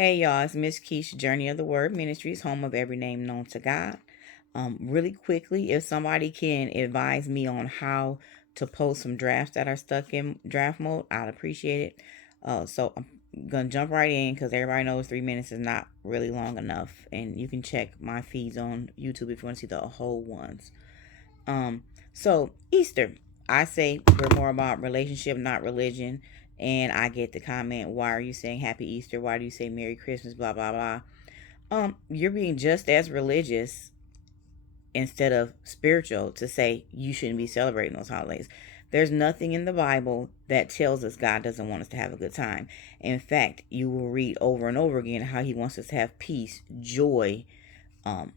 Hey y'all, it's Miss Keisha, Journey of the Word Ministries, home of every name known to God. Really quickly, if somebody can advise me on how to post some drafts that are stuck in draft mode, I'd appreciate it. So I'm gonna jump right in because everybody knows 3 minutes is not really long enough, and you can check my feeds on YouTube if you want to see the whole ones. So Easter, I say we're more about relationship, not religion. And I get the comment, why are you saying happy Easter? Why do you say Merry Christmas? Blah blah blah. You're being just as religious instead of spiritual to say you shouldn't be celebrating those holidays. There's nothing in the Bible that tells us God doesn't want us to have a good time. In fact, you will read over and over again how he wants us to have peace, joy, um,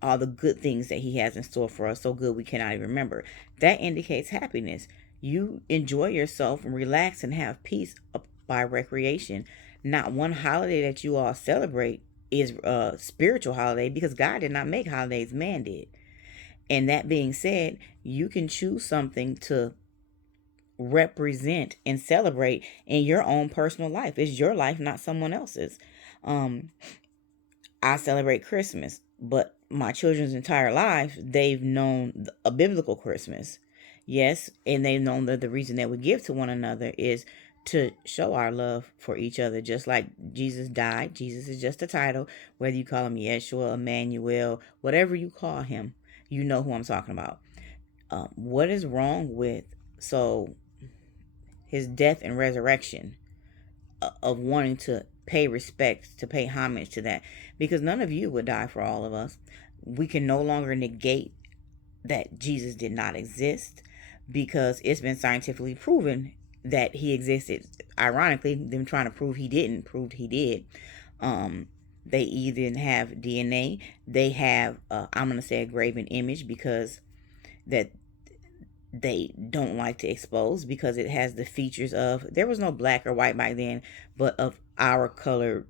all the good things that he has in store for us, so good we cannot even remember. That indicates happiness. You enjoy yourself and relax and have peace by recreation. Not one holiday that you all celebrate is a spiritual holiday because God did not make holidays, man did. And that being said, you can choose something to represent and celebrate in your own personal life. It's your life, not someone else's. Um, I celebrate Christmas, but my children's entire life, they've known a biblical Christmas. Yes, and they've known that the reason that we give to one another is to show our love for each other, just like Jesus died. Jesus is just a title, whether you call him Yeshua, Emmanuel, whatever you call him, you know who I'm talking about. What is wrong with so his death and resurrection of wanting to pay respect, to pay homage to that, because none of you would die for all of us. We can no longer negate that Jesus did not exist because it's been scientifically proven that he existed. Ironically, them trying to prove he didn't proved he did. They either have DNA, they have I'm gonna say a graven image because that they don't like to expose because it has the features of, there was no black or white back then, but of our colored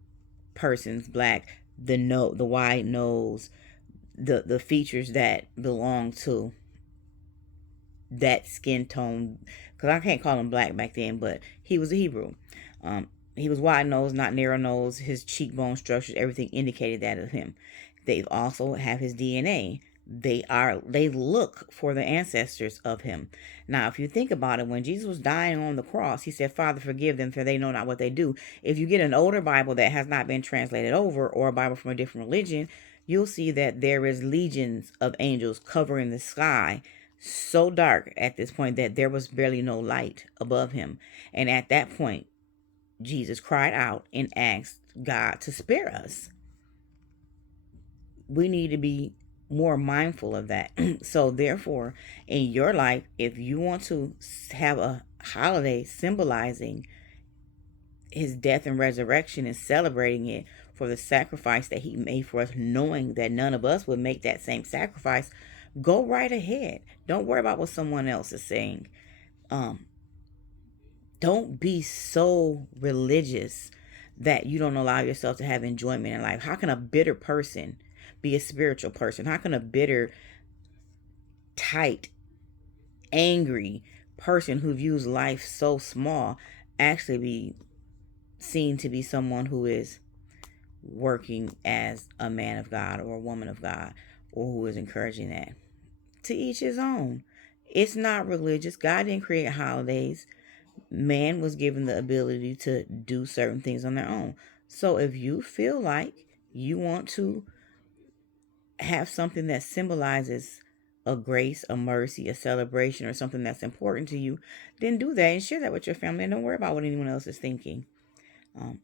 person's black, the wide nose, the features that belong to that skin tone, because I can't call him black back then, but he was a Hebrew. He was wide nose, not narrow nose. His cheekbone structures, everything indicated that of him. They also have his DNA. They look for the ancestors of him. Now, if you think about it, when Jesus was dying on the cross, he said, Father, forgive them, for they know not what they do. If you get an older Bible that has not been translated over, or a Bible from a different religion, you'll see that there is legions of angels covering the sky, so dark at this point that there was barely no light above him. And at that point, Jesus cried out and asked God to spare us. We need to be more mindful of that. So therefore, in your life, if you want to have a holiday symbolizing his death and resurrection and celebrating it for the sacrifice that he made for us, knowing that none of us would make that same sacrifice, go right ahead. Don't worry about what someone else is saying. Don't be so religious that you don't allow yourself to have enjoyment in life. How can a bitter person be a spiritual person? How can a bitter, tight, angry person who views life so small actually be seen to be someone who is working as a man of God or a woman of God, or who is encouraging that? To each his own. It's not religious. God didn't create holidays. Man was given the ability to do certain things on their own. So if you feel like you want to have something that symbolizes a grace, a mercy, a celebration, or something that's important to you, then do that and share that with your family, and don't worry about what anyone else is thinking. Um,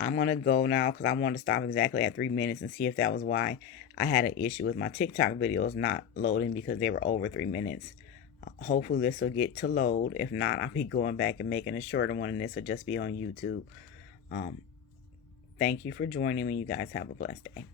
I'm going to go now because I wanted to stop exactly at 3 minutes and see if that was why I had an issue with my TikTok videos not loading, because they were over 3 minutes. Hopefully this will get to load. If not, I'll be going back and making a shorter one, and this will just be on YouTube. Thank you for joining me. You guys have a blessed day.